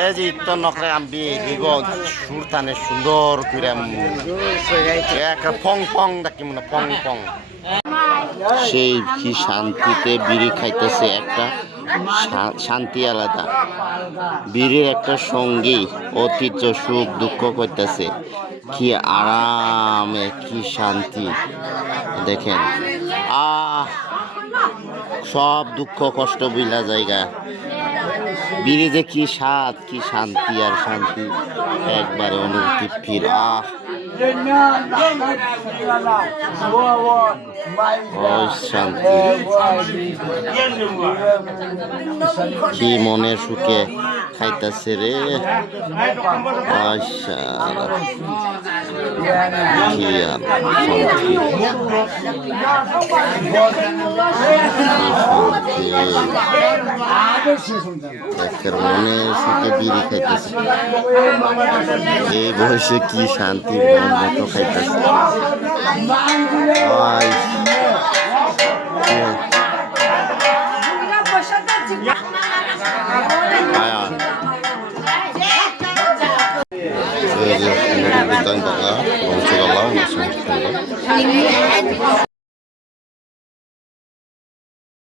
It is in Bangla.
এই যে ইত্তর নকরে আমি দিগ সুরতানে সুন্দর করে একটা ফং ফং ডাকি মনে ফং ফং সেই কি শান্তিতে বিড়ি খাইতেছে একটা শান্তি আলাদা বিড়ির একটা সঙ্গী ঐতিহ্য সুখ দুঃখ করতেছে কি আরামে কি শান্তি দেখেন সব দুঃখ কষ্ট বুইলা জায়গা বিড়ি যে কি স্বাদ কি শান্তি আর শান্তি একবারে অনুভূতি ফির শান্তি কি মনের সুখে খাইতেছে রে কি আর শান্তি মনের সুখে বিড়ি খাইতেছে এই বয়সে কি শান্তি মতো খাইতেছে